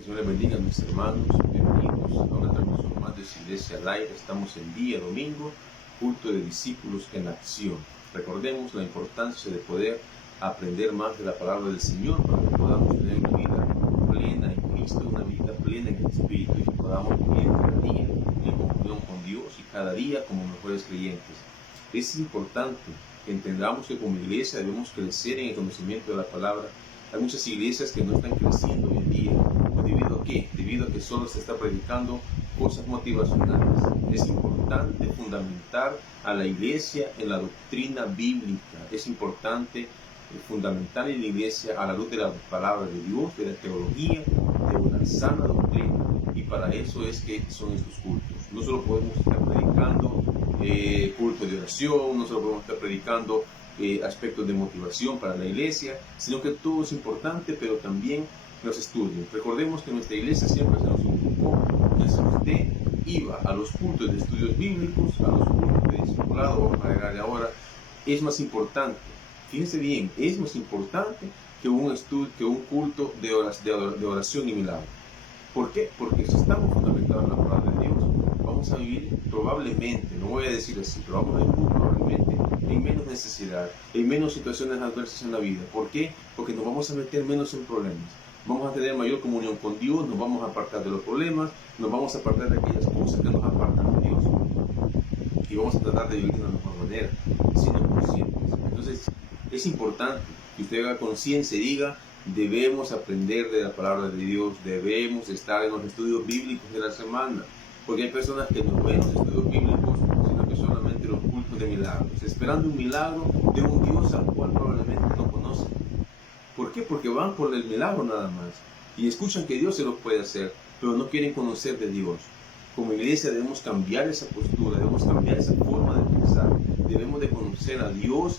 Que el Señor les bendiga a mis hermanos. Bienvenidos a una transmisión más de su Iglesia al Aire. Estamos en día domingo, culto de discípulos en acción. Recordemos la importancia de poder aprender más de la palabra del Señor para que podamos tener una vida plena en Cristo, una vida plena en el Espíritu y que podamos vivir cada día en comunión con Dios y cada día como mejores creyentes. Es importante que entendamos que como iglesia debemos crecer en el conocimiento de la palabra. Hay muchas iglesias que no están creciendo hoy en día. ¿Debido a qué? Debido a que solo se está predicando cosas motivacionales. Es importante fundamentar a la iglesia en la doctrina bíblica. Es importante fundamentar en la iglesia a la luz de la palabra de Dios, de la teología, de una sana doctrina. Y para eso es que son estos cultos. No solo podemos estar predicando culto de oración, no solo podemos estar predicando aspectos de motivación para la iglesia, sino que todo es importante, pero también los estudios. Recordemos que nuestra iglesia siempre se nos inculcó que si usted iba a los cultos de estudios bíblicos, a los cultos de discipulado, vamos a agregarle ahora, es más importante, fíjense bien, es más importante que un culto de oración y milagro. ¿Por qué? Porque si estamos fundamentados en la palabra de Dios, vamos a vivir probablemente, no voy a decir así, pero vamos a vivir muy probablemente en menos necesidad, en menos situaciones adversas en la vida. ¿Por qué? Porque nos vamos a meter menos en problemas. Vamos a tener mayor comunión con Dios, nos vamos a apartar de los problemas, nos vamos a apartar de aquellas cosas que nos apartan de Dios. Y vamos a tratar de vivir de una mejor manera, siendo conscientes. Entonces, es importante que usted haga conciencia y diga, debemos aprender de la palabra de Dios, debemos estar en los estudios bíblicos de la semana. Porque hay personas que no ven los estudios bíblicos, sino que solamente los cultos de milagros, esperando un milagro de un Dios al cual probablemente no conocen. ¿Por qué? Porque van por el milagro nada más y escuchan que Dios se los puede hacer, pero no quieren conocer de Dios. Como iglesia debemos cambiar esa postura, debemos cambiar esa forma de pensar. Debemos de conocer a Dios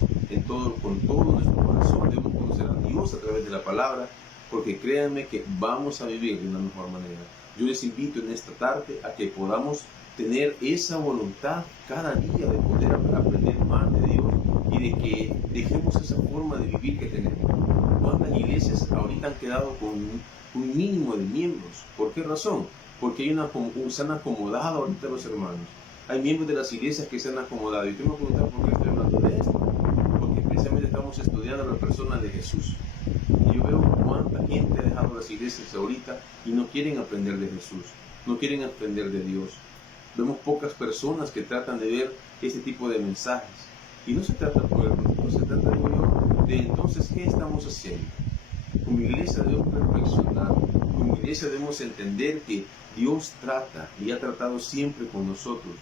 con todo nuestro corazón, debemos conocer a Dios a través de la palabra, porque créanme que vamos a vivir de una mejor manera. Yo les invito en esta tarde a que podamos tener esa voluntad cada día de poder aprender más de Dios y de que dejemos esa forma de vivir que tenemos. ¿Cuántas iglesias ahorita han quedado con un mínimo de miembros? ¿Por qué razón? Porque se han acomodado ahorita los hermanos. Hay miembros de las iglesias que se han acomodado. Y tengo que preguntar por qué estoy hablando de esto. Porque precisamente estamos estudiando a la persona de Jesús. Y yo veo cuánta gente ha dejado las iglesias ahorita y no quieren aprender de Jesús, no quieren aprender de Dios. Vemos pocas personas que tratan de ver este tipo de mensajes. Y no se trata no se trata de entonces ¿qué estamos haciendo? Como iglesia debemos reflexionar, como iglesia debemos entender que Dios trata y ha tratado siempre con nosotros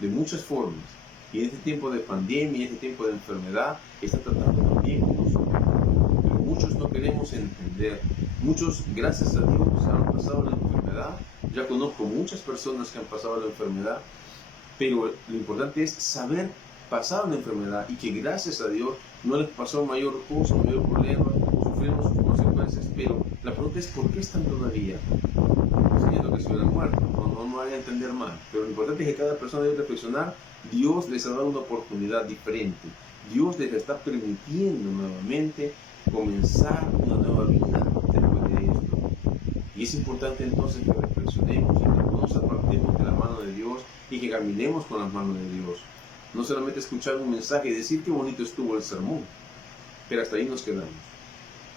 de muchas formas. Y en este tiempo de pandemia, en este tiempo de enfermedad, está tratando también con nosotros. Pero muchos no queremos entender. Muchos, gracias a Dios, han pasado la enfermedad. Ya conozco muchas personas que han pasado la enfermedad, pero lo importante es saber pasar la enfermedad y que gracias a Dios no les pasó mayor cosa, mayor problema, sufrimos sus consecuencias. Pero la pregunta es, ¿por qué están todavía enseñando que se hubieran muerto? No me vaya a entender mal, pero lo importante es que cada persona debe reflexionar. Dios les ha dado una oportunidad diferente. Dios les está permitiendo nuevamente comenzar una nueva vida después de esto. Y es importante entonces que reflexionemos y que no nos apartemos de la mano de Dios y que caminemos con las manos de Dios. No solamente escuchar un mensaje y decir qué bonito estuvo el sermón, pero hasta ahí nos quedamos.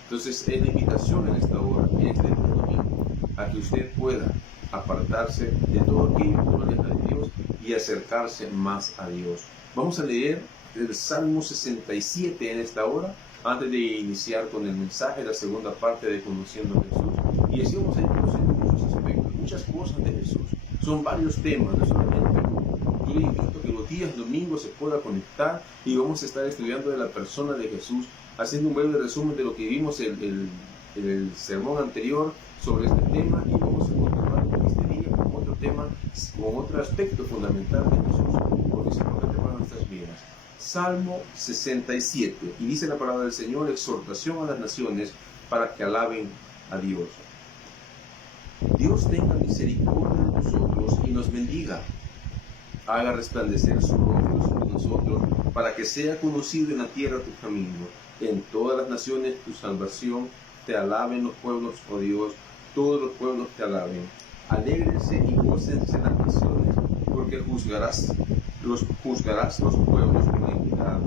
Entonces es la invitación en esta hora, en este domingo, a que usted pueda apartarse de todo aquello que lo aleja de Dios y acercarse más a Dios. Vamos a leer el Salmo 67 en esta hora, antes de iniciar con el mensaje, la segunda parte de Conociendo a Jesús. Y así vamos a ir conociendo muchos aspectos, muchas cosas de Jesús. Son varios temas, no solamente uno. Yo le invito a que los días domingos se pueda conectar y vamos a estar estudiando de la persona de Jesús, haciendo un breve resumen de lo que vimos el sermón anterior sobre este tema, y vamos a continuar con este día con otro tema, con otro aspecto fundamental de Jesús, porque es importante para nuestras vidas. Salmo 67, y dice la palabra del Señor: exhortación a las naciones para que alaben a Dios. Dios tenga misericordia de nosotros y nos bendiga. Haga resplandecer su rostro sobre nosotros, para que sea conocido en la tierra tu camino. En todas las naciones tu salvación, te alaben los pueblos, oh Dios, todos los pueblos te alaben. Alégrense y gócense las naciones, porque juzgarás los pueblos con equidad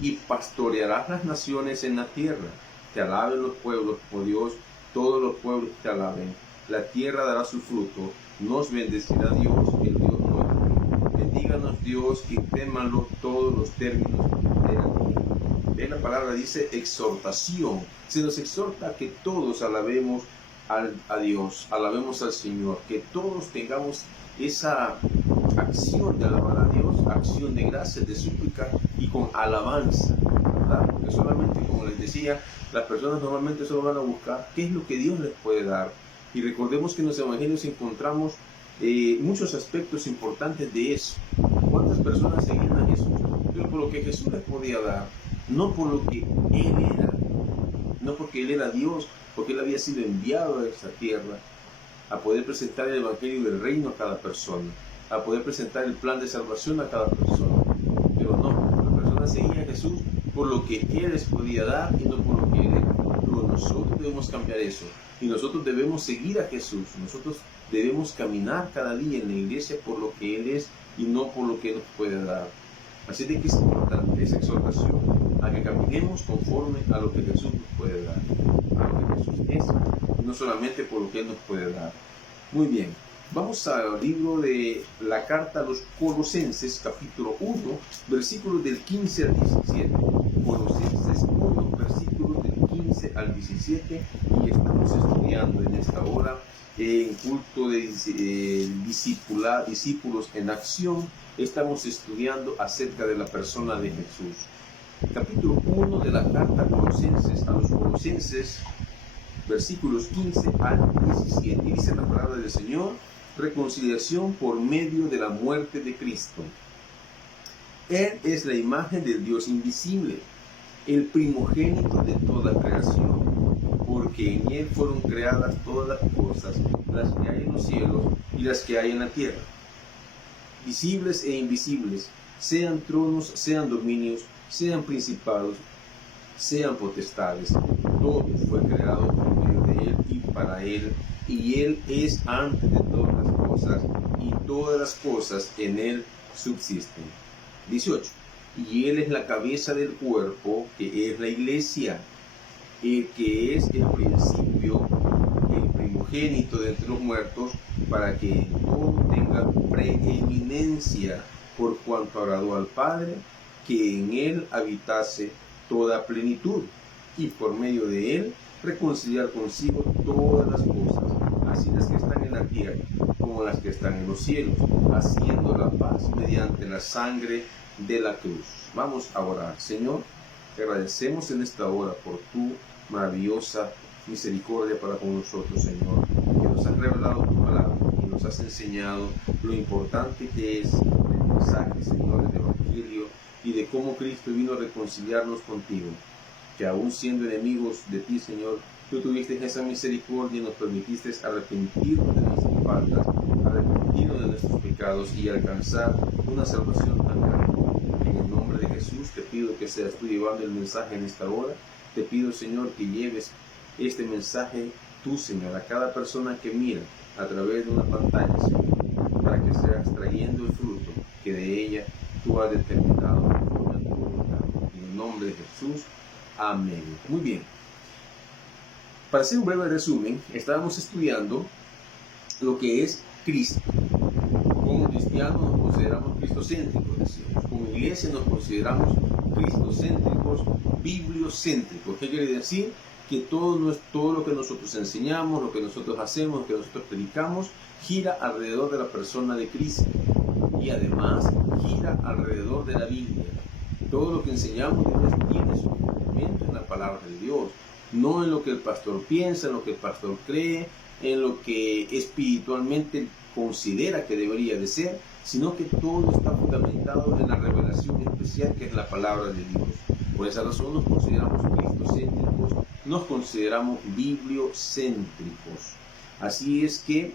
y pastorearás las naciones en la tierra. Te alaben los pueblos, oh Dios, todos los pueblos te alaben. La tierra dará su fruto, nos bendecirá Dios, el Dios nuestro. Bendíganos Dios y témanlo todos los términos de la tierra. La palabra dice exhortación. Se nos exhorta a que todos alabemos a Dios, alabemos al Señor, que todos tengamos esa acción de alabar a Dios, acción de gracia, de súplica y con alabanza, ¿verdad? Porque solamente, como les decía, las personas normalmente solo van a buscar qué es lo que Dios les puede dar. Y recordemos que en los evangelios encontramos muchos aspectos importantes de eso. ¿Cuántas personas seguían a Jesús? Pero por lo que Jesús les podía dar, no por lo que Él era, no porque Él era Dios, porque Él había sido enviado a esta tierra a poder presentar el evangelio del reino a cada persona, a poder presentar el plan de salvación a cada persona. Pero no, las personas seguían a Jesús por lo que Él les podía dar y no por lo que Él era. Pero nosotros debemos cambiar eso y nosotros debemos seguir a Jesús. Nosotros debemos caminar cada día en la iglesia por lo que Él es y no por lo que Él nos puede dar. Así de que es importante esa exhortación a que caminemos conforme a lo que Jesús nos puede dar, a lo que Jesús es, y no solamente por lo que Él nos puede dar. Muy bien, vamos al libro de la carta a los Colosenses, capítulo 1, versículos del 15 al 17. Colosenses 1, versículos del 15 al 17, y estamos estudiando en esta hora en culto de discípulos en acción. Estamos estudiando acerca de la persona de Jesús. Capítulo 1 de la carta a los Colosenses, versículos 15 al 17. Y dice la palabra del Señor: reconciliación por medio de la muerte de Cristo. Él es la imagen del Dios invisible, el primogénito de toda creación, porque en Él fueron creadas todas las cosas, las que hay en los cielos y las que hay en la tierra, visibles e invisibles, sean tronos, sean dominios, sean principados, sean potestades. Todo fue creado por medio de Él y para Él, y Él es antes de todas las cosas, y todas las cosas en Él subsisten. 18. Y Él es la cabeza del cuerpo, que es la iglesia, el que es el principio, el primogénito de entre los muertos, para que en todo tenga preeminencia, por cuanto agradó al Padre que en Él habitase toda plenitud, y por medio de Él reconciliar consigo todas las cosas, así las que están en la tierra como las que están en los cielos, haciendo la paz mediante la sangre de la cruz. Vamos a orar. Señor, te agradecemos en esta hora por tu maravillosa misericordia para con nosotros, Señor, que nos has revelado tu palabra y nos has enseñado lo importante que es el mensaje, Señor, del Evangelio, y de cómo Cristo vino a reconciliarnos contigo, que aún siendo enemigos de ti, Señor, tú tuviste esa misericordia y nos permitiste arrepentirnos de nuestras faltas, arrepentirnos de nuestros pecados y alcanzar una salvación tan grande. En el nombre de Jesús te pido que seas tú llevando el mensaje en esta hora. Te pido, Señor, que lleves este mensaje tú, Señor, a cada persona que mira a través de una pantalla, Señor, para que seas trayendo el fruto que de ella tú has determinado conforme a tu voluntad. En el nombre de Jesús, amén. Muy bien. Para hacer un breve resumen, estábamos estudiando lo que es Cristo. Como cristianos nos consideramos cristocéntricos, decimos. Como iglesia nos consideramos cristocéntricos, bibliocéntricos. ¿Qué quiere decir? Que todo lo que nosotros enseñamos, lo que nosotros hacemos, lo que nosotros predicamos, gira alrededor de la persona de Cristo. Y además gira alrededor de la Biblia. Todo lo que enseñamos tiene su fundamento en la palabra de Dios, no en lo que el pastor piensa, en lo que el pastor cree, en lo que espiritualmente considera que debería de ser, sino que todo está fundamentado en la revelación especial que es la palabra de Dios. Por esa razón nos consideramos cristocéntricos, nos consideramos bibliocéntricos. Así es que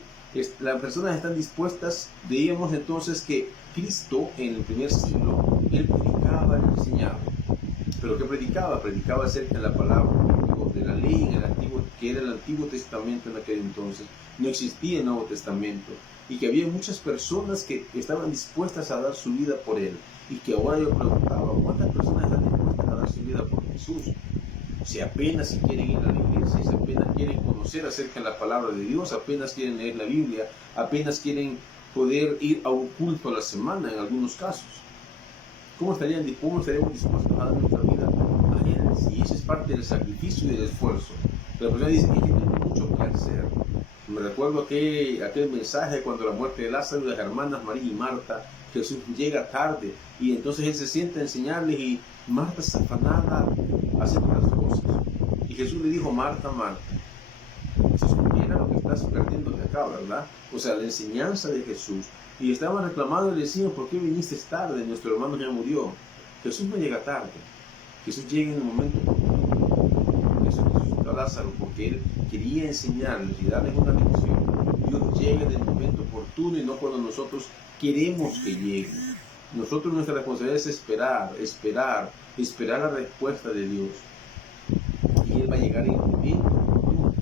las personas están dispuestas. Veíamos entonces que Cristo en el primer siglo, Él predicaba y enseñaba. ¿Pero qué predicaba? Predicaba acerca de la palabra de Dios, de la ley en el Antiguo, que era el Antiguo Testamento en aquel entonces, no existía el Nuevo Testamento, y que había muchas personas que estaban dispuestas a dar su vida por él, y que ahora yo preguntaba, ¿cuántas personas están dispuestas a dar su vida por Jesús? Si apenas si quieren ir a la iglesia, si apenas quieren conocer acerca de la palabra de Dios, apenas quieren leer la Biblia, apenas quieren poder ir a un culto a la semana en algunos casos. ¿Cómo estaríamos dispuestos a dar nuestra vida a Él? Si eso es parte del sacrificio y del esfuerzo. La persona dice que tengo mucho que hacer. Me recuerdo aquel mensaje cuando la muerte de Lázaro, de las hermanas María y Marta, Jesús llega tarde y entonces Él se sienta a enseñarles y Marta se afanaba haciendo las cosas. Y Jesús le dijo, Marta, Marta, si supiera lo que estás perdiendo de acá, ¿verdad? O sea, la enseñanza de Jesús. Y estaban reclamando y le decían, ¿por qué viniste tarde? Nuestro hermano ya murió. Jesús no llega tarde. Jesús llega en el momento oportuno. Jesús resucitó a Lázaro porque Él quería enseñarles y darles una lección. Dios llega en el momento oportuno y no cuando nosotros queremos que llegue. Nosotros, nuestra responsabilidad es esperar la respuesta de Dios. Y Él va a llegar en el momento oportuno,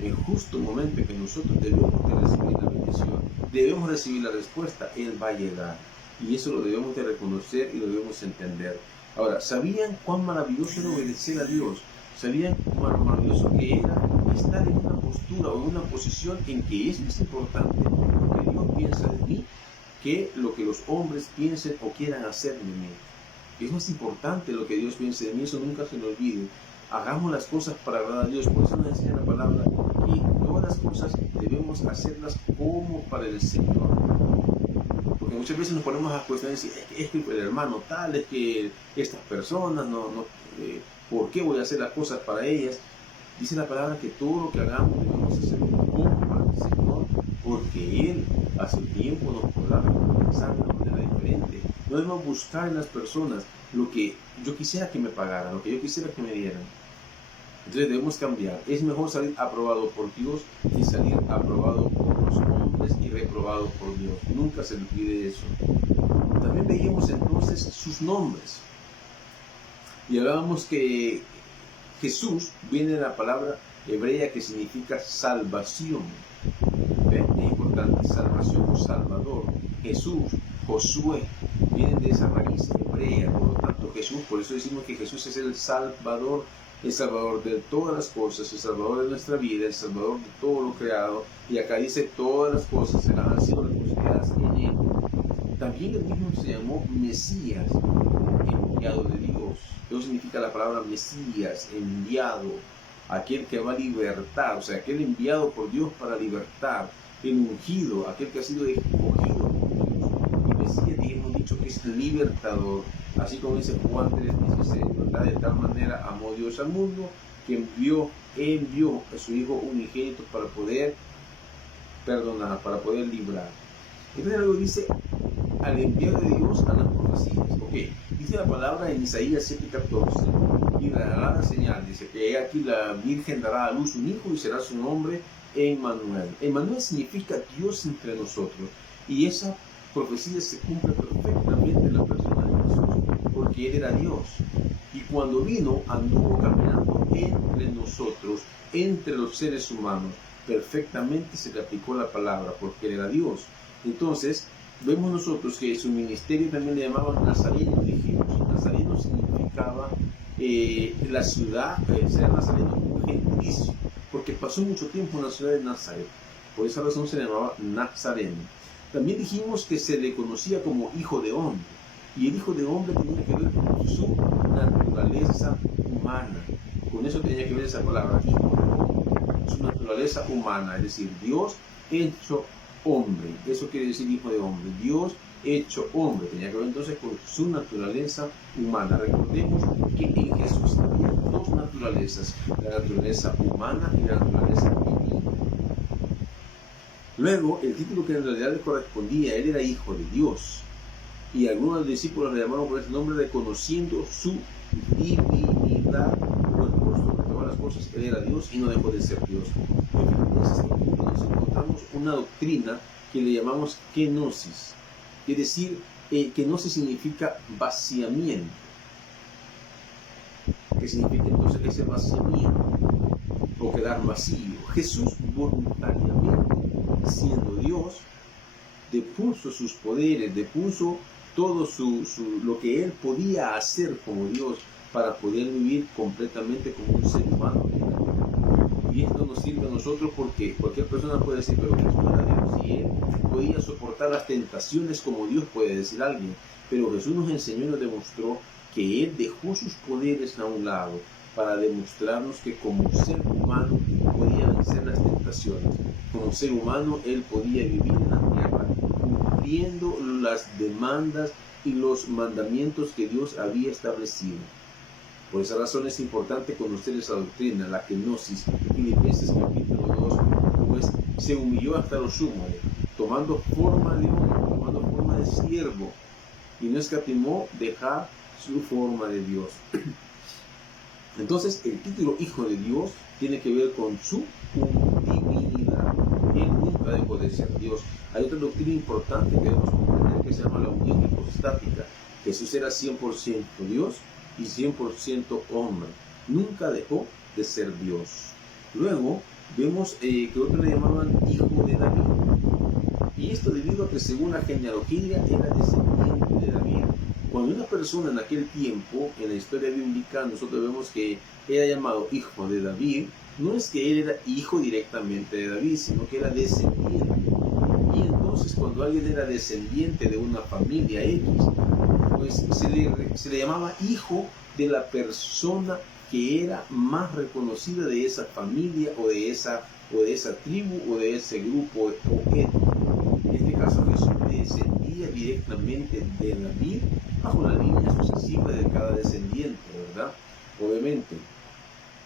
en el justo momento en que nosotros debemos de recibir la bendición, debemos recibir la respuesta, Él va a llegar. Y eso lo debemos de reconocer y lo debemos entender. Ahora, ¿sabían cuán maravilloso era obedecer a Dios? ¿Sabían cuán maravilloso que era estar en una postura o en una posición en que es más importante lo que Dios piensa de mí que lo que los hombres piensen o quieran hacer de mí? Es más importante lo que Dios piense de mí, eso nunca se lo olvide. Hagamos las cosas para agradar a Dios. Por eso nos enseña la palabra que todas las cosas debemos hacerlas como para el Señor. Porque muchas veces nos ponemos a cuestionar y decir, es que el hermano tal, es que estas personas, ¿por qué voy a hacer las cosas para ellas? Dice la palabra que todo lo que hagamos debemos hacerlo como para el Señor, porque Él a su tiempo nos podrá recompensar de una manera diferente. No debemos buscar en las personas lo que yo quisiera que me pagaran, lo que yo quisiera que me dieran. Entonces debemos cambiar. Es mejor salir aprobado por Dios que salir aprobado por los hombres y reprobado por Dios. Nunca se olvide eso. También veíamos entonces sus nombres. Y hablábamos que Jesús viene de la palabra hebrea que significa salvación. ¿Ven? Es importante, salvación o salvador. Jesús, Josué, vienen de esa raíz hebrea. Por lo tanto, Jesús, por eso decimos que Jesús es el salvador de todas las cosas, el salvador de nuestra vida, el salvador de todo lo creado. Y acá dice, todas las cosas serán sido reconciliadas en Él. También el mismo se llamó Mesías, enviado de Dios. Eso significa la palabra Mesías, enviado, aquel que va a libertar, o sea, aquel enviado por Dios para libertar, el ungido, aquel que ha sido escogido por Dios. Y Mesías, hemos dicho que es libertador, así como dice Juan 3:16, ¿verdad? De tal manera amó Dios al mundo que envió a su Hijo unigénito para poder perdonar, para poder librar. Entonces luego dice, al enviado de Dios a las profecías. Ok, dice la palabra en Isaías 7:14, y dará la señal, dice que aquí la Virgen dará a luz un hijo y será su nombre Emmanuel. Emmanuel significa Dios entre nosotros, y esa profecía se cumple perfectamente en la persona de Jesús, porque Él era Dios. Y cuando vino, anduvo caminando entre nosotros, entre los seres humanos. Perfectamente se le aplicó la palabra, porque Él era Dios. Entonces, vemos nosotros que su ministerio también le llamaban Nazareno, dijimos. Nazareno significaba la ciudad, ser Nazareno un gentilicio, porque pasó mucho tiempo en la ciudad de Nazaret. Por esa razón se le llamaba Nazareno. También dijimos que se le conocía como hijo de hombre, y el hijo de hombre tenía que ver con su naturaleza humana. Con eso tenía que ver esa palabra, hijo de hombre, su naturaleza humana, es decir, Dios hecho hombre. Eso quiere decir hijo de hombre, Dios hecho hombre. Tenía que ver entonces con su naturaleza humana. Recordemos que en Jesús había dos naturalezas, la naturaleza humana y la naturaleza divina. Luego, el título que en realidad le correspondía, él era hijo de Dios, y algunos de los discípulos le llamaron por ese nombre, reconociendo su divinidad, pues por sobre todas las cosas él era Dios y no dejó de ser Dios. Entonces nos encontramos una doctrina que le llamamos kenosis, es decir, kenosis significa vaciamiento. ¿Qué significa entonces ese vaciamiento? o quedar vacío. Jesús voluntariamente, siendo Dios, depuso sus poderes, depuso todo lo que él podía hacer como Dios para poder vivir completamente como un ser humano. Y esto nos sirve a nosotros porque cualquier persona puede decir, pero Jesús era Dios y él podía soportar las tentaciones como Dios, puede decir alguien. Pero Jesús nos enseñó y nos demostró que él dejó sus poderes a un lado para demostrarnos que como ser humano podía vencer las tentaciones. Como ser humano él podía vivir en la tierra cumpliendo las demandas y los mandamientos que Dios había establecido. Por esa razón es importante conocer esa doctrina, la kenosis. Filipenses capítulo 2, pues se humilló hasta lo sumo, tomando forma de hombre, tomando forma de siervo, y no escatimó dejar su forma de Dios. Entonces el título Hijo de Dios tiene que ver con su divinidad. Él nunca dejó de ser Dios. Hay otra doctrina importante que debemos comprender que se llama la unión hipostática. Jesús era 100% Dios y 100% hombre. Nunca dejó de ser Dios. Luego vemos que otros le llamaban Hijo de David. Y esto debido a que según la genealogía era descendiente de David. Cuando una persona en aquel tiempo, en la historia bíblica, nosotros vemos que era llamado Hijo de David, no es que él era hijo directamente de David, sino que era descendiente. Y entonces cuando alguien era descendiente de una familia X, pues se le llamaba hijo de la persona que era más reconocida de esa familia o de esa tribu o de ese grupo o étnico. En este caso Jesús descendía directamente de David bajo la línea sucesiva de cada descendiente, ¿verdad? Obviamente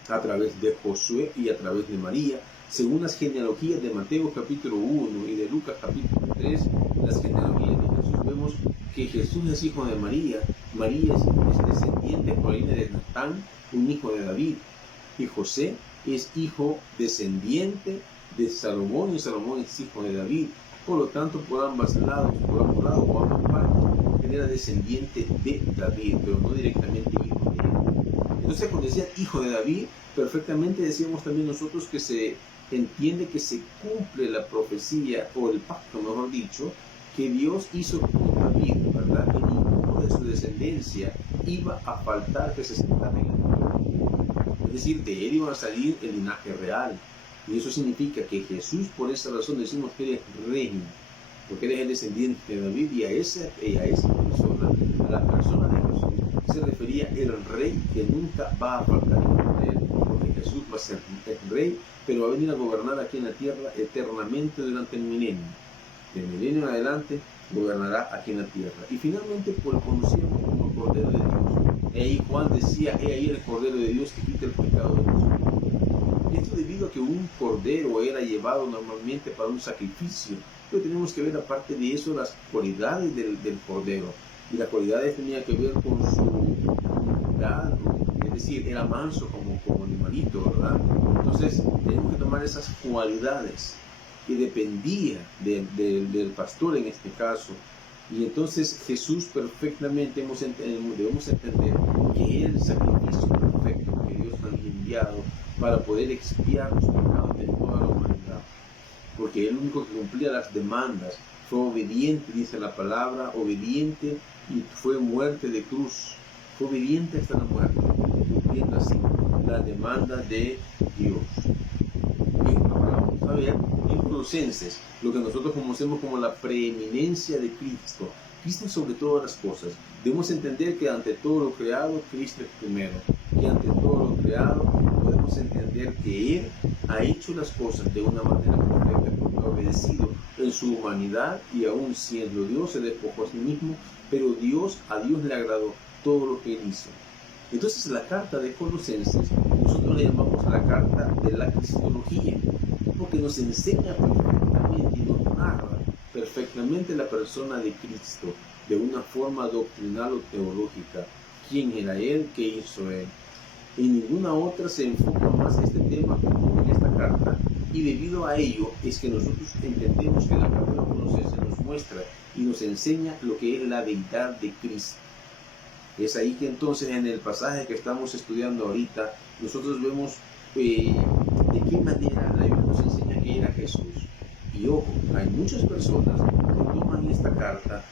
a través de Josué y a través de María, según las genealogías de Mateo capítulo 1 y de Lucas capítulo 3, las genealogías de Jesús, vemos que Jesús es hijo de María, María es descendiente por la línea de Natán, un hijo de David, y José es hijo descendiente de Salomón, y Salomón es hijo de David. Por lo tanto, por ambos lados o ambas partes, él era descendiente de David, pero no directamente hijo de él. Entonces, cuando decía hijo de David, perfectamente decíamos también nosotros que se entiende que se cumple la profecía, o el pacto, mejor dicho, que Dios hizo con David, ¿verdad? Que ninguno de su descendencia iba a faltar que se sentara en el trono. Es decir, de él iba a salir el linaje real. Y eso significa que Jesús, por esa razón decimos que él es rey, porque él es el descendiente de David, y a esa persona, a la persona de Jesús, se refería el rey que nunca va a faltar en él, porque Jesús va a ser el rey, pero va a venir a gobernar aquí en la tierra eternamente durante el milenio. De milenio en adelante gobernará aquí en la tierra. Y finalmente, pues, conocíamos como el Cordero de Dios. Y ahí Juan decía, he ahí el Cordero de Dios que quita el pecado del mundo. Esto debido a que un cordero era llevado normalmente para un sacrificio. Pero tenemos que ver, aparte de eso, las cualidades del cordero. Y las cualidades tenían que ver con su humildad, es decir, era manso como animalito, ¿verdad? Entonces, tenemos que tomar esas cualidades que dependía del pastor en este caso. Y entonces Jesús perfectamente debemos entender que era el sacrificio perfecto que Dios había enviado para poder expiar los pecados de toda la humanidad. Porque el único que cumplía las demandas, fue obediente, dice la palabra, obediente, y fue muerte de cruz. Fue obediente hasta la muerte, cumpliendo así la demanda de Dios. Bien, ahora vamos a ver en Colosenses lo que nosotros conocemos como la preeminencia de Cristo. Cristo sobre todas las cosas. Debemos entender que ante todo lo creado, Cristo es primero. Que ante todo lo creado podemos entender que Él ha hecho las cosas de una manera perfecta, porque ha obedecido en su humanidad, y aún siendo Dios se despojó a sí mismo, pero a Dios le agradó todo lo que Él hizo. Entonces la carta de Colosenses nosotros le llamamos la carta de la cristología, porque nos enseña perfectamente y nos narra perfectamente la persona de Cristo de una forma doctrinal o teológica. ¿Quién era Él? ¿Qué hizo Él? En ninguna otra se enfoca más este tema como en esta carta, y debido a ello es que nosotros entendemos que la carta de Colosenses nos muestra y nos enseña lo que es la deidad de Cristo. Es ahí que entonces en el pasaje que estamos estudiando ahorita nosotros vemos de qué manera la Biblia nos enseña que era Jesús. Y ojo, hay muchas personas que toman esta carta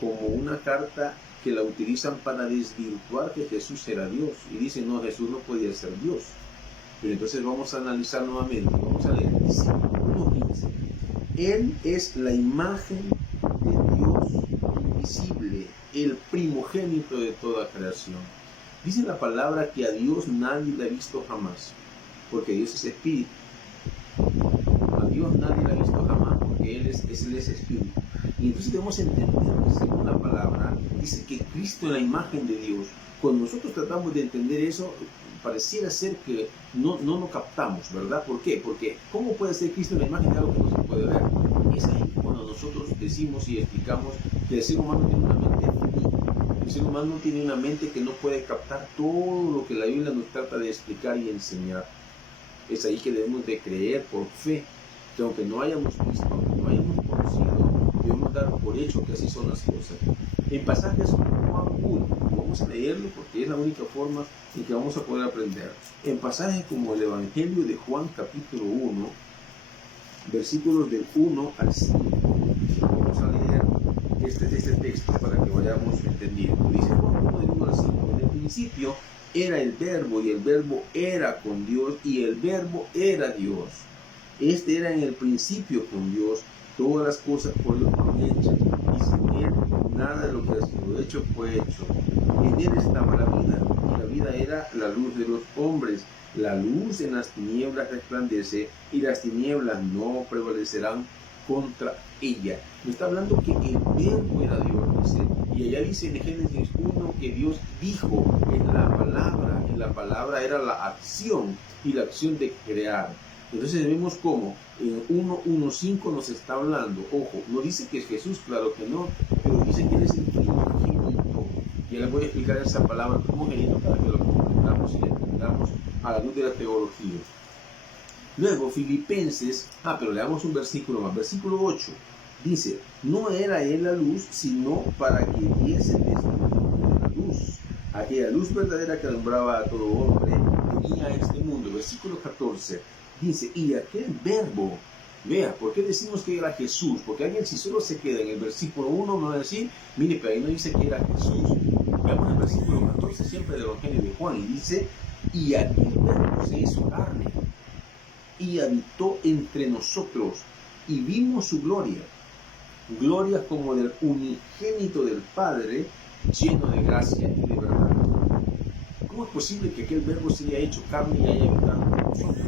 como una carta que la utilizan para desvirtuar que Jesús era Dios. Y dicen, no, Jesús no podía ser Dios. Pero entonces vamos a analizar nuevamente. Vamos a leer. Dice 1:15. Él es la imagen de Dios invisible, el primogénito de toda creación. Dice la palabra que a Dios nadie le ha visto jamás, porque Dios es espíritu. A Dios nadie le ha visto jamás, porque Él es espíritu. Y entonces debemos entender que según la palabra, dice que Cristo es la imagen de Dios. Cuando nosotros tratamos de entender eso, pareciera ser que no lo captamos, ¿verdad? ¿Por qué? Porque ¿cómo puede ser Cristo en la imagen de algo que no se puede ver? Es ahí cuando nosotros decimos y explicamos que el ser humano tiene una mente finita. El ser humano tiene una mente que no puede captar todo lo que la Biblia nos trata de explicar y enseñar. Es ahí que debemos de creer por fe, que aunque no hayamos visto, aunque no hayamos conocido, debemos dar por hecho que así son las cosas. En pasajes como Juan 1, vamos a leerlo porque es la única forma en que vamos a poder aprender. En pasajes como el Evangelio de Juan capítulo 1, versículos del 1 al 5, vamos a leer este texto para que vayamos entendiendo. Dice Juan 1 del 1 al 5, en el principio era el Verbo y el Verbo era con Dios y el Verbo era Dios. Este era en el principio con Dios. Todas las cosas por Dios fueron hechas, y sin Él nada de lo que ha sido hecho fue hecho. En Él estaba la vida, y la vida era la luz de los hombres. La luz en las tinieblas resplandece, y las tinieblas no prevalecerán contra ella. Me está hablando que el Verbo era Dios, dice, y allá dice en Génesis 1 que Dios dijo en la palabra era la acción, y la acción de crear. Entonces vemos cómo en 1:1:5 nos está hablando, ojo, no dice que es Jesús, claro que no, pero dice que Él es el primogénito. Y ahora voy a explicar esa palabra primogénito para que lo comprendamos y lo entendamos a la luz de la teología. Luego, Filipenses, pero le damos un versículo más, versículo 8, dice, no era Él la luz, sino para que diese testimonio de la luz. Aquella luz verdadera que alumbraba a todo hombre venía a este mundo. Versículo 14. Dice, y aquel verbo, vea, ¿por qué decimos que era Jesús? Porque alguien si solo se queda en el versículo 1 no va a decir, mire, pero ahí no dice que era Jesús. Veamos el versículo 14 siempre del Evangelio de Juan y dice, y aquel verbo se hizo carne y habitó entre nosotros y vimos su gloria, gloria como del unigénito del Padre, lleno de gracia y de verdad. ¿Cómo es posible que aquel verbo se haya hecho carne y haya habitado entre nosotros?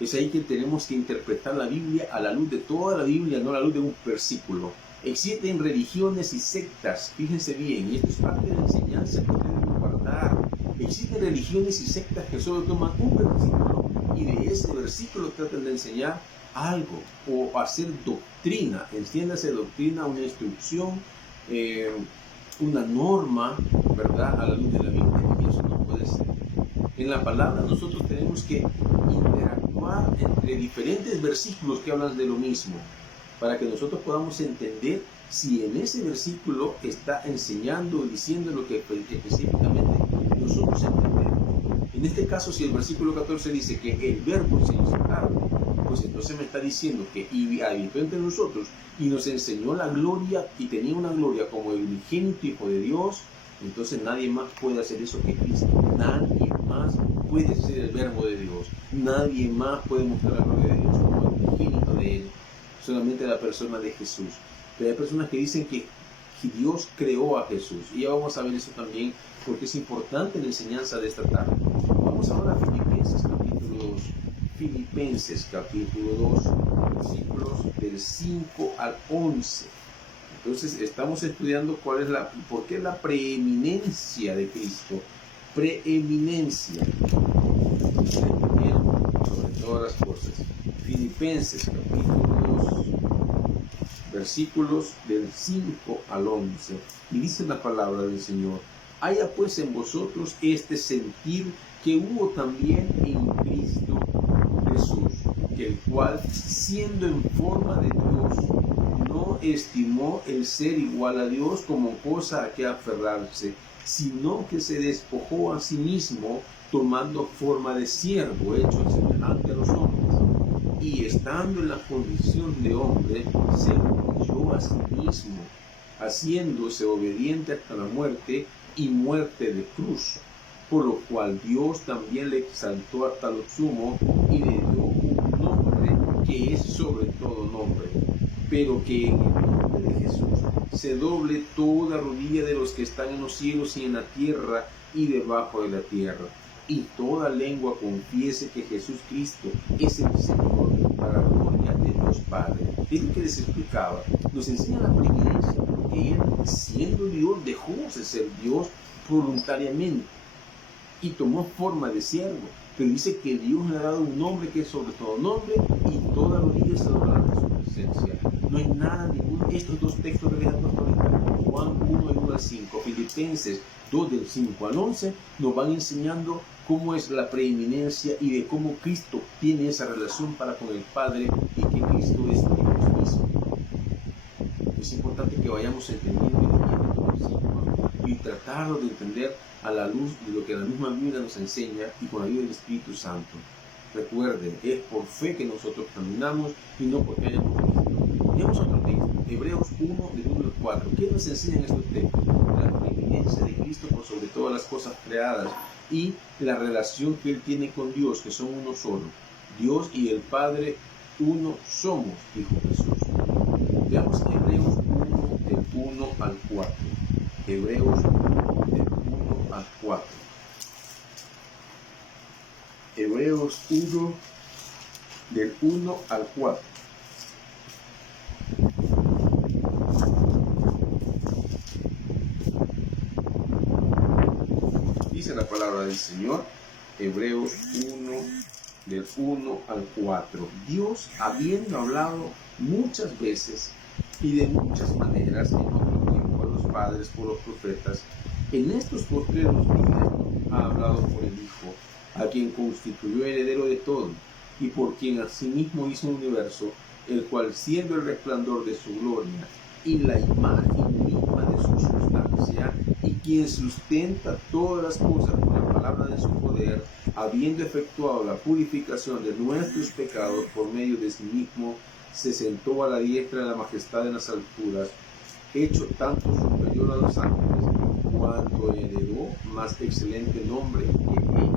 Es ahí que tenemos que interpretar la Biblia a la luz de toda la Biblia, no a la luz de un versículo. Existen religiones y sectas, fíjense bien, y esto es parte de la enseñanza que debemos guardar. Existen religiones y sectas que solo toman un versículo y de ese versículo tratan de enseñar algo o hacer doctrina. Entiéndase doctrina, una instrucción, una norma, ¿verdad? A la luz de la Biblia, y eso no puede ser. En la palabra nosotros tenemos que interactuar entre diferentes versículos que hablan de lo mismo, para que nosotros podamos entender si en ese versículo está enseñando o diciendo lo que específicamente nosotros entendemos. En este caso, si el versículo 14 dice que el verbo se hizo carne, pues entonces me está diciendo que habitó entre nosotros y nos enseñó la gloria y tenía una gloria como el unigénito Hijo de Dios. Entonces nadie más puede hacer eso que Cristo. Nadie más puede ser el verbo de Dios. Nadie más puede mostrar la gloria de Dios como el unigénito de Él. Solamente la persona de Jesús. Pero hay personas que dicen que Dios creó a Jesús. Y ya vamos a ver eso también porque es importante la enseñanza de esta tarde. Vamos ahora a Filipenses capítulo 2. Filipenses capítulo 2, versículos del 5 al 11. Entonces estamos estudiando por qué la preeminencia de Cristo. Preeminencia. Sobre todas las cosas. Filipenses capítulo 2, versículos del 5 al 11. Y dice la palabra del Señor: haya pues en vosotros este sentir que hubo también en Cristo Jesús, que el cual, siendo en forma de Dios, no estimó el ser igual a Dios como cosa a que aferrarse, sino que se despojó a sí mismo, tomando forma de siervo, hecho semejante a los hombres, y estando en la condición de hombre, se humilló a sí mismo, haciéndose obediente hasta la muerte y muerte de cruz, por lo cual Dios también le exaltó hasta lo sumo y le dio un nombre que es sobre todo nombre, pero que en el nombre de Jesús se doble toda rodilla de los que están en los cielos y en la tierra y debajo de la tierra, y toda lengua confiese que Jesucristo es el Señor, para la gloria de Dios Padre. Es lo que les explicaba, nos enseña la preeminencia, porque Él, siendo Dios, dejó de ser Dios voluntariamente y tomó forma de siervo, pero dice que Dios le ha dado un nombre que es sobre todo nombre, y toda rodilla se doblará ante su presencia. No hay nada, ninguno de estos dos textos que leemos ahorita, Juan 1 del 1 al 5, Filipenses 2 del 5 al 11, nos van enseñando cómo es la preeminencia y de cómo Cristo tiene esa relación para con el Padre y que Cristo es Dios mismo. Es importante que vayamos entendiendo y leyendo estos versículos y tratarlo de entender a la luz de lo que la misma Biblia nos enseña y con la ayuda del Espíritu Santo. Recuerden, es por fe que nosotros caminamos y no porque hayamos visto. Veamos otro texto, Hebreos 1 del 1 al 4. ¿Qué nos enseñan estos textos? La preeminencia de Cristo por sobre todas las cosas creadas y la relación que Él tiene con Dios, que son uno solo. Dios y el Padre, uno somos, dijo Jesús. Veamos Hebreos 1 del 1 al 4. Hebreos 1 del 1 al 4. Hebreos 1 del 1 al 4. Dice la palabra del Señor, Hebreos 1 del 1 al 4. Dios, habiendo hablado muchas veces y de muchas maneras en otro tiempo a los padres por los profetas, en estos postreros días ha hablado por el Hijo, a quien constituyó heredero de todo, y por quien asimismo hizo un universo, el cual, siendo el resplandor de su gloria y la imagen misma de su sustancia, y quien sustenta todas las cosas con la palabra de su poder, habiendo efectuado la purificación de nuestros pecados por medio de sí mismo, se sentó a la diestra de la majestad en las alturas, hecho tanto superior a los ángeles, cuanto heredó más excelente nombre que él.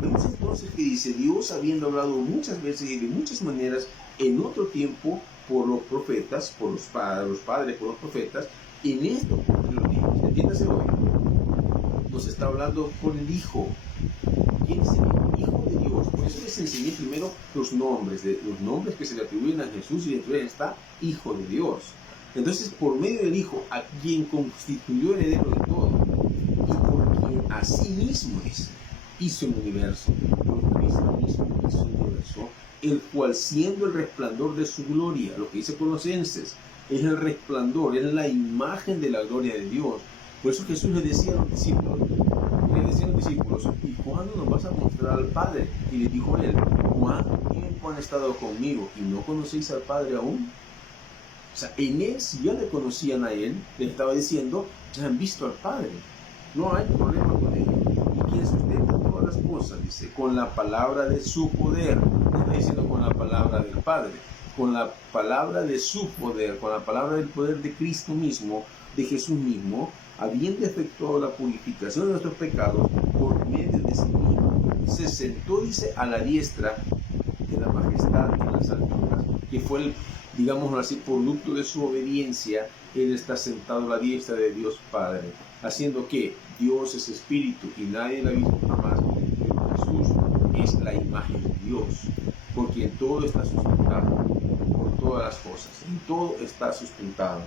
Vemos entonces que dice Dios, habiendo hablado muchas veces y de muchas maneras en otro tiempo por los profetas, por los padres, por los profetas, en esto por los hijos. Entiéndase hoy, nos está hablando por el Hijo. ¿Quién es el Hijo de Dios? Por eso les enseñé primero los nombres que se le atribuyen a Jesús, y dentro de él está Hijo de Dios. Entonces, por medio del Hijo, a quien constituyó heredero de todo, y por quien así mismo hizo el universo, por Cristo mismo hizo el universo, el cual, siendo el resplandor de su gloria, lo que dice Colosenses, es el resplandor, es la imagen de la gloria de Dios. Por eso Jesús le decía a los discípulos, ¿y cuándo nos vas a mostrar al Padre? Y le dijo a él, ¿cuánto tiempo han estado conmigo y no conocéis al Padre aún? O sea, en él, si ya le conocían a él, le estaba diciendo, ya han visto al Padre. No hay problema con ello. ¿Y quién sustenta todas las cosas? Dice, con la palabra de su poder. No está diciendo con la palabra del Padre. Con la palabra de su poder, con la palabra del poder de Cristo mismo, de Jesús mismo, habiendo efectuado la purificación de nuestros pecados por medio de sí mismo, se sentó, dice, a la diestra de la majestad en las alturas, que fue el, digámoslo así, producto de su obediencia. Él está sentado a la diestra de Dios Padre, haciendo que Dios es espíritu y nadie la ha visto jamás, pero Jesús es la imagen de Dios, por quien todo está sustentado, por todas las cosas, en todo está sustentado.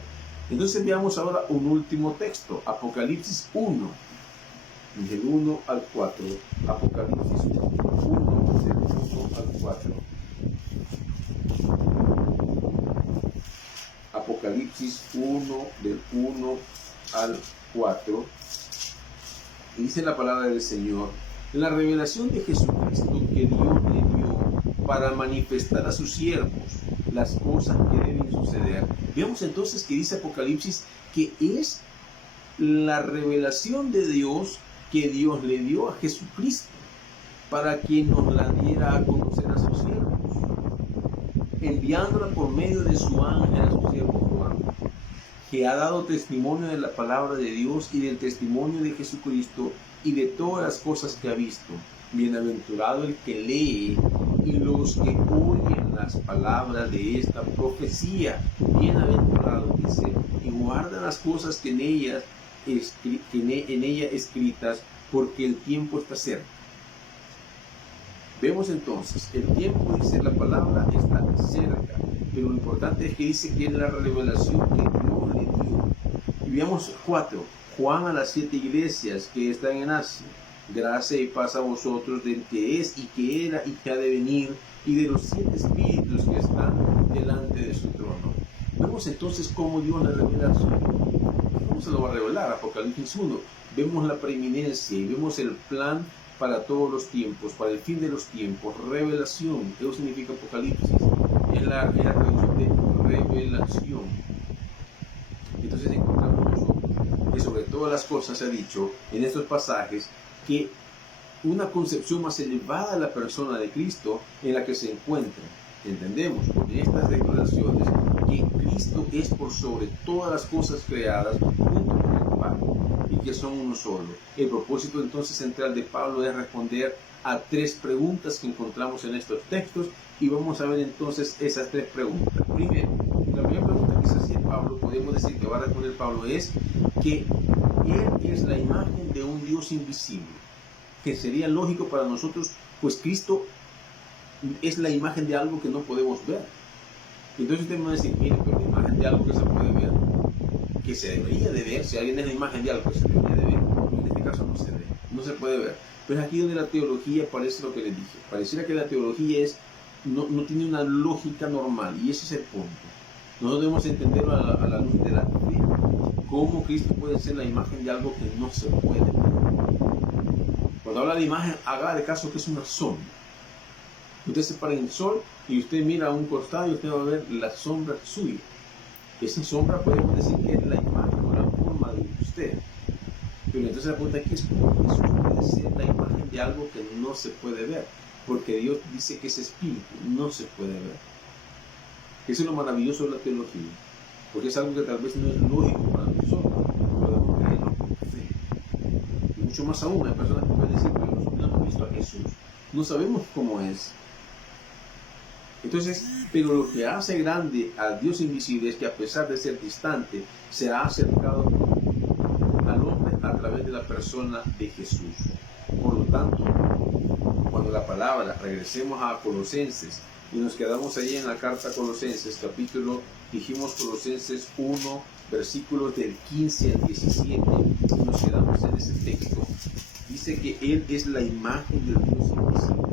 Entonces veamos ahora un último texto, Apocalipsis 1, del 1 al 4. Apocalipsis 1, del 1 al 4. Apocalipsis 1, del 1 al 4. Y dice la palabra del Señor, la revelación de Jesucristo que Dios le dio para manifestar a sus siervos las cosas que deben suceder. Veamos entonces que dice Apocalipsis que es la revelación de Dios que Dios le dio a Jesucristo. para que nos la diera a conocer a sus siervos, enviándola por medio de su ángel a su siervo Juan, que ha dado testimonio de la palabra de Dios y del testimonio de Jesucristo y de todas las cosas que ha visto. Bienaventurado el que lee y los que oyen las palabras de esta profecía. Bienaventurado, dice, y guardan las cosas que en ella escritas, porque el tiempo está cerca. Vemos entonces, el tiempo, dice la palabra, está cerca, pero lo importante es que dice que es la revelación que Dios le dio. Y veamos 4, Juan a las 7 iglesias que están en Asia. Gracia y paz a vosotros del que es y que era y que ha de venir, y de los 7 espíritus que están delante de su trono. Vemos entonces cómo Dios la revelación. ¿Cómo se lo va a revelar? Apocalipsis 1. Vemos la preeminencia y vemos el plan para todos los tiempos, para el fin de los tiempos. Revelación, ¿qué significa Apocalipsis? Es la traducción de revelación. Entonces encontramos nosotros que sobre todas las cosas se ha dicho en estos pasajes que una concepción más elevada de la persona de Cristo en la que se encuentra. Entendemos con estas declaraciones que Cristo es por sobre todas las cosas creadas junto con el Padre y que son uno solo. El propósito entonces central de Pablo es responder a 3 preguntas que encontramos en estos textos y vamos a ver entonces esas 3 preguntas. Primero, la primera pregunta que se hacía Pablo, podemos decir que va a responder Pablo, es que Él es la imagen de un Dios invisible, que sería lógico para nosotros, pues Cristo es la imagen de algo que no podemos ver. Entonces usted me va a decir, mire, pero la imagen de algo que se puede ver, que se debería de ver, si alguien es la imagen de algo que se debería de ver, en este caso no se ve, no se puede ver. Pero es aquí donde la teología parece lo que les dije, pareciera que la teología no tiene una lógica normal, y ese es el punto. Nosotros debemos entenderlo a la luz de la fe, cómo Cristo puede ser la imagen de algo que no se puede ver. Cuando habla de imagen, haga de caso que es una sombra. Usted se para en el sol y usted mira a un costado y usted va a ver la sombra suya. Esa sombra podemos decir que es la imagen o la forma de usted. Pero entonces la pregunta aquí es cómo Jesús puede ser la imagen de algo que no se puede ver. Porque Dios dice que ese espíritu no se puede ver. Eso es lo maravilloso de la teología. Porque es algo que tal vez no es lógico para nosotros. Podemos creerlo por fe. Y mucho más aún, hay personas que pueden decir, pero nosotros no hemos visto a Jesús. No sabemos cómo es. Entonces, pero lo que hace grande al Dios invisible es que a pesar de ser distante, se ha acercado al hombre a través de la persona de Jesús. Por lo tanto, cuando la palabra, regresemos a Colosenses y nos quedamos ahí en la carta a Colosenses, capítulo, dijimos Colosenses 1, versículos del 15 al 17, y nos quedamos en ese texto. Dice que Él es la imagen del Dios invisible,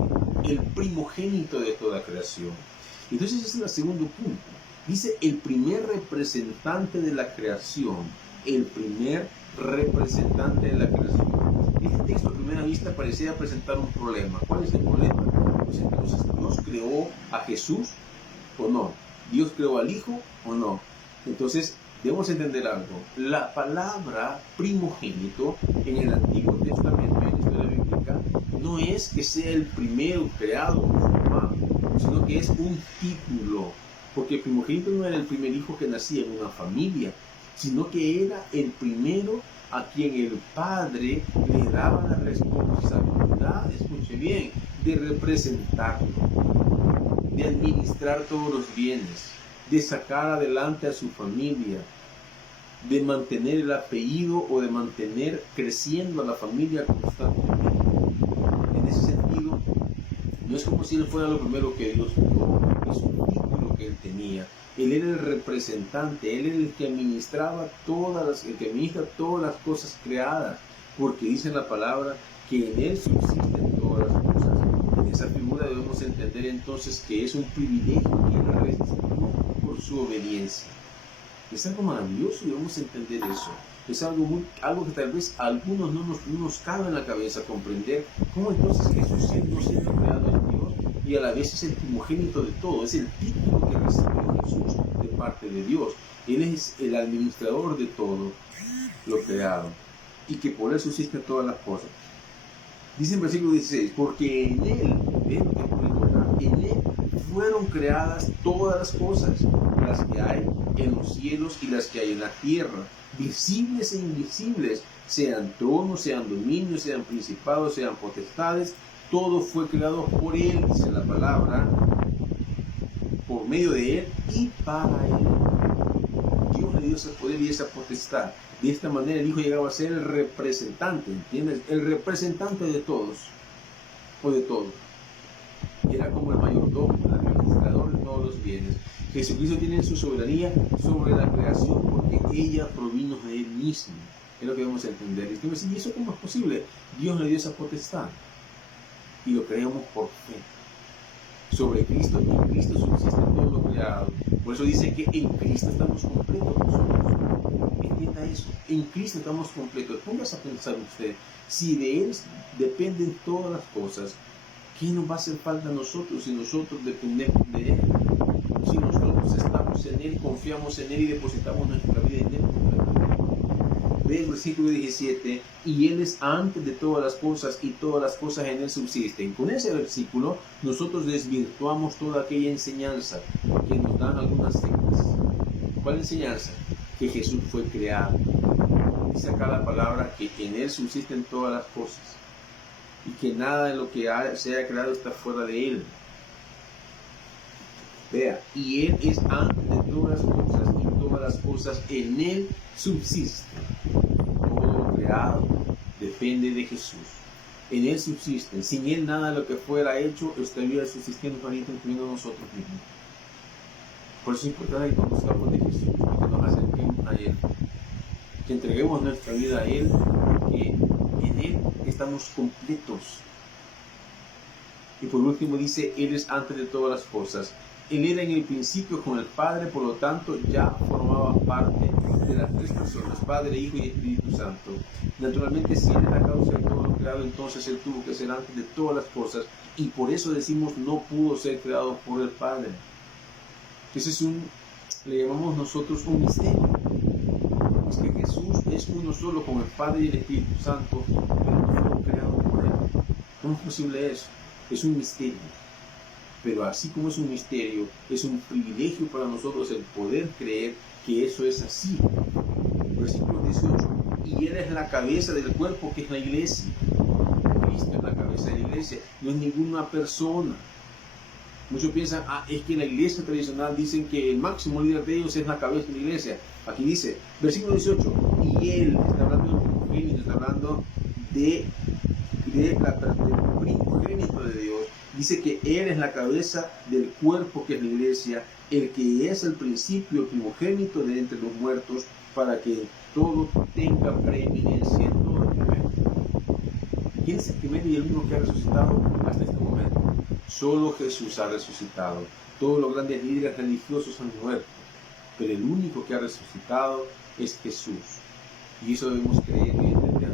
el primogénito de toda creación. Entonces ese es el segundo punto. Dice el primer representante de la creación, el primer representante de la creación. Este texto a primera vista parecía presentar un problema. ¿Cuál es el problema? Pues entonces, ¿Dios creó a Jesús o no? ¿Dios creó al Hijo o no? Entonces, debemos entender algo. La palabra primogénito en el Antiguo Testamento, en la historia bíblica, no es que sea el primero creado, sino que es un título. Porque el primogénito no era el primer hijo que nacía en una familia, sino que era el primero a quien el padre le daba la responsabilidad, escuche bien, de representarlo, de administrar todos los bienes, de sacar adelante a su familia, de mantener el apellido o de mantener creciendo a la familia constantemente. En ese sentido, no es como si él fuera lo primero que Dios dio, es un título que él tenía. Él era el representante, él era el que administraba todas las cosas creadas, porque dice en la palabra que en él subsisten todas las cosas. En esa figura debemos entender entonces que es un privilegio que él recibió por su obediencia. Es algo maravilloso y debemos entender eso. Es algo que tal vez a algunos no nos cabe en la cabeza comprender cómo entonces Jesús siendo creado en Dios y a la vez es el primogénito de todo, es el título que recibió Jesús de parte de Dios. Él es el administrador de todo lo creado y que por eso existen todas las cosas. Dice en versículo 16, porque en Él, en Él fueron creadas todas las cosas, las que hay en los cielos y las que hay en la tierra, visibles e invisibles, sean tronos, sean dominios, sean principados, sean potestades, todo fue creado por Él, dice la palabra, por medio de Él y para Él. Dios le dio ese poder y esa potestad. De esta manera el Hijo llegaba a ser el representante, ¿entiendes? El representante de todos, o de todo. Era como el mayordomo, el administrador de todos los bienes. Jesucristo tiene su soberanía sobre la creación porque ella provino de Él mismo. Es lo que debemos entender. Y usted me dice, ¿y eso cómo es posible? Dios le dio esa potestad. Y lo creemos por fe. Sobre Cristo, y en Cristo subsiste todo lo creado. Por eso dice que en Cristo estamos completos nosotros. Entienda eso, en Cristo estamos completos. Póngase a pensar usted, si de Él dependen todas las cosas, ¿qué nos va a hacer falta a nosotros si nosotros dependemos de Él? Si nosotros estamos en Él, confiamos en Él y depositamos nuestra vida en Él. Ve el versículo 17, y Él es antes de todas las cosas y todas las cosas en Él subsisten. Con ese versículo nosotros desvirtuamos toda aquella enseñanza que nos dan algunas sectas. ¿Cuál enseñanza? Que Jesús fue creado. Dice acá la palabra que en Él subsisten todas las cosas y que nada de lo que se haya creado está fuera de Él. Vea, y Él es antes de todas las cosas y todas las cosas en Él subsisten. Todo lo creado depende de Jesús. En Él subsisten. Sin Él nada de lo que fuera hecho estaría subsistiendo ahorita, incluyendo nosotros mismos. Por eso es importante que conozcamos de Jesús y que nos acerquemos a Él. Que entreguemos nuestra vida a Él, que en Él estamos completos. Y por último dice, Él es antes de todas las cosas. Él era en el principio con el Padre, por lo tanto ya formaba parte de las tres personas, Padre, Hijo y Espíritu Santo. Naturalmente, si Él es la causa de todo lo creado, entonces Él tuvo que ser antes de todas las cosas. Y por eso decimos, no pudo ser creado por el Padre. Ese es le llamamos nosotros un misterio. Es que Jesús es uno solo con el Padre y el Espíritu Santo, pero no fueron creados por Él. ¿Cómo es posible eso? Es un misterio. Pero así como es un misterio, es un privilegio para nosotros el poder creer que eso es así. Versículo 18. Y Él es la cabeza del cuerpo que es la iglesia. Cristo es la cabeza de la iglesia, no es ninguna persona. Muchos piensan, es que en la iglesia tradicional dicen que el máximo líder de ellos es la cabeza de la iglesia. Aquí dice, versículo 18, y Él, está hablando del primogénito, está hablando del primogénito de Dios. Dice que Él es la cabeza del cuerpo que es la iglesia, el que es el principio, el primogénito de entre los muertos, para que todo tenga preeminencia, todo primero. ¿Quién es el primero y el único que ha resucitado hasta este momento? Solo Jesús ha resucitado. Todos los grandes líderes religiosos han muerto, pero el único que ha resucitado es Jesús. Y eso debemos creer y entender.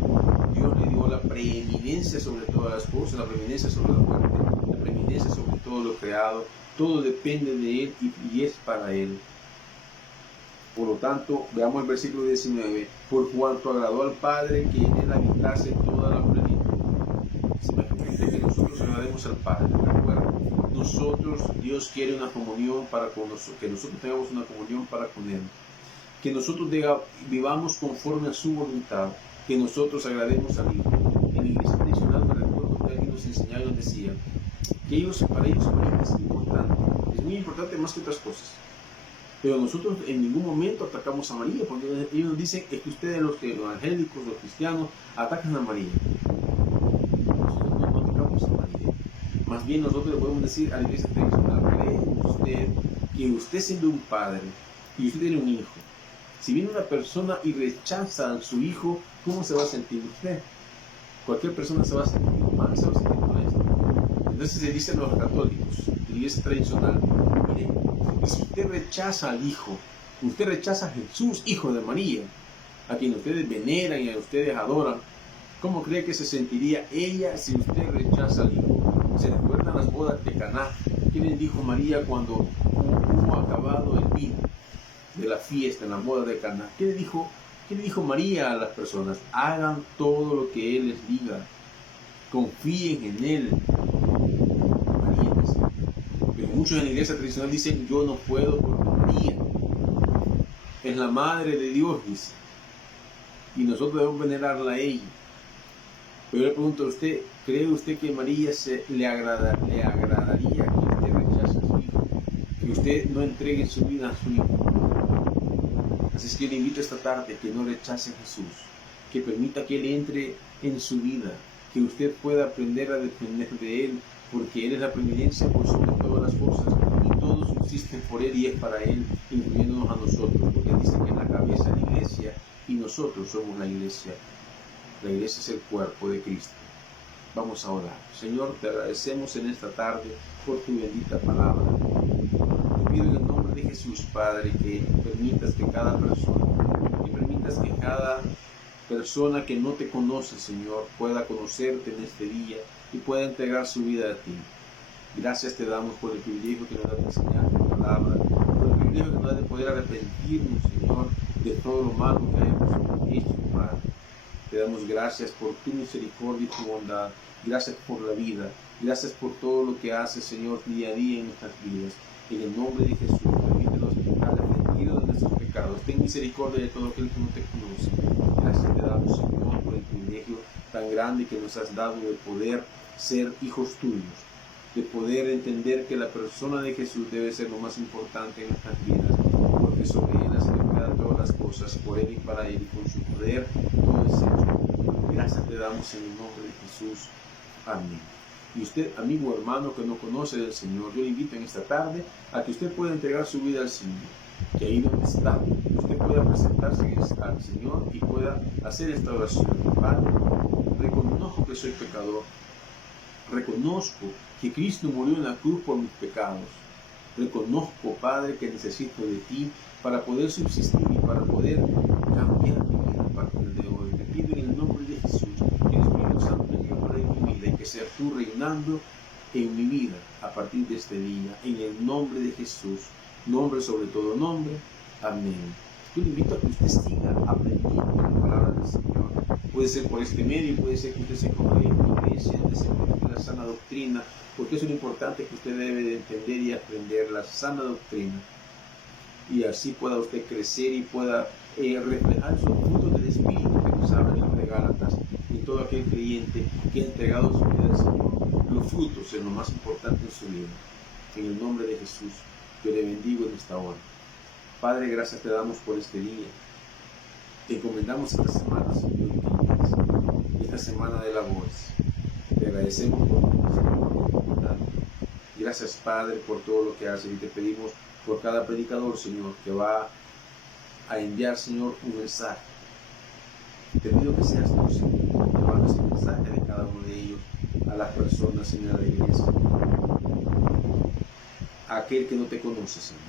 Dios le dio la preeminencia sobre todas las cosas, la preeminencia sobre la muerte, la preeminencia sobre todo lo creado. Todo depende de Él y es para Él. Por lo tanto, veamos el versículo 19. Por cuanto agradó al Padre que en Él habitase toda la plenitud. Simplemente que nosotros agrademos al Padre. Recuerda, Dios quiere una comunión para con nosotros, que nosotros tengamos una comunión para con Él. Que nosotros vivamos conforme a su voluntad, que nosotros agrademos al Hijo. En la iglesia tradicional me recuerdo que alguien nos enseñaba y nos decía que para ellos María es muy importante más que otras cosas. Pero nosotros en ningún momento atacamos a María, porque ellos nos dicen que ustedes los evangélicos, los cristianos, atacan a María. Nosotros no atacamos a María. Más bien nosotros le podemos decir a la iglesia tradicional, ¿cree usted que usted siendo un padre y usted tiene un hijo, si viene una persona y rechaza a su hijo, ¿cómo se va a sentir usted? Cualquier persona se va a sentir mal, se va a sentir molesta. Entonces se dice a los católicos, de la iglesia tradicional, mire, y si usted rechaza al hijo, usted rechaza a Jesús, hijo de María, a quien ustedes veneran y a ustedes adoran, ¿cómo cree que se sentiría ella si usted rechaza al hijo? ¿Se recuerdan las bodas de Caná? ¿Qué les dijo María cuando hubo acabado el vino de la fiesta, en la boda de Caná? ¿Qué le dijo María a las personas? Hagan todo lo que Él les diga. confíen en Él. María dice. Pero muchos en la iglesia tradicional dicen, yo no puedo porque María es la madre de Dios, dice. Y nosotros debemos venerarla a ella. Pero yo le pregunto a usted, ¿cree usted que María le agradaría que usted rechace a su hijo? Que usted no entregue su vida a su hijo. Así es que yo le invito esta tarde que no rechace a Jesús, que permita que Él entre en su vida, que usted pueda aprender a depender de Él, porque Él es la preeminencia por sobre todas las cosas, y todos subsisten por Él y es para Él, incluyéndonos a nosotros, porque Él dice que es la cabeza de la iglesia y nosotros somos la iglesia. La iglesia es el cuerpo de Cristo. Vamos a orar. Señor, te agradecemos en esta tarde por tu bendita palabra. Te pido en el nombre de Jesús, Padre, que permitas que cada persona que no te conoce, Señor, pueda conocerte en este día y pueda entregar su vida a ti. Gracias te damos por el privilegio que nos da de enseñar tu palabra, por el privilegio que nos da de poder arrepentirnos, Señor, de todo lo malo que hayamos hecho, Padre. Te damos gracias por tu misericordia y tu bondad. Gracias por la vida. Gracias por todo lo que haces, Señor, día a día en nuestras vidas. En el nombre de Jesús, permítenos arrepentirnos de nuestros pecados. Ten misericordia de todo aquel que no te conoce. Gracias te damos, Señor, por el privilegio tan grande que nos has dado de poder ser hijos tuyos, de poder entender que la persona de Jesús debe ser lo más importante en nuestras vidas, porque sobre Él has creado todas las cosas, por Él y para Él, y con su poder todo es hecho. Gracias te damos en el nombre de Jesús. Amén. Y usted, amigo o hermano que no conoce del Señor, yo le invito en esta tarde a que usted pueda entregar su vida al Señor, que ahí donde está, usted pueda presentarse al Señor y pueda hacer esta oración. Padre, reconozco que soy pecador, reconozco que Cristo murió en la cruz por mis pecados. Reconozco, Padre, que necesito de ti para poder subsistir y para poder cambiar mi vida a partir de hoy. Te pido en el nombre de Jesús que el Espíritu Santo venga para en mi vida y que seas tú reinando en mi vida a partir de este día. En el nombre de Jesús, nombre sobre todo nombre. Amén. Yo le invito a que usted siga aprendiendo la palabra del Señor. Puede ser por este medio, puede ser que usted se congregue en la iglesia, donde se predique la sana doctrina, porque eso es lo importante que usted debe de entender y aprender, la sana doctrina. Y así pueda usted crecer y pueda reflejar esos frutos del Espíritu que nos habla en el libro de Gálatas, y todo aquel creyente que ha entregado su vida al Señor. Los frutos es lo más importante en su vida. En el nombre de Jesús, yo le bendigo en esta hora. Padre, gracias te damos por este día. Te encomendamos esta semana, Señor, esta semana de labores. Te agradecemos por tu misericordia y tu bondad. Gracias, Padre, por todo lo que haces, y te pedimos por cada predicador, Señor, que va a enviar, Señor, un mensaje. Te pido que seas tú, Señor, llevando ese mensaje de cada uno de ellos a las personas, Señor, de la iglesia. A aquel que no te conoce, Señor,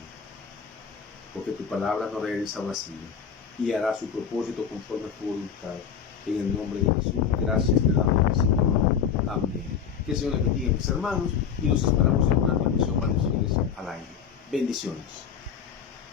porque tu palabra no regresa vacía y hará su propósito conforme a tu voluntad. En el nombre de Jesús, gracias te damos, Señor. Amén. Que el Señor les bendiga, mis hermanos, y los esperamos en una transmisión más de su iglesia al aire. Bendiciones.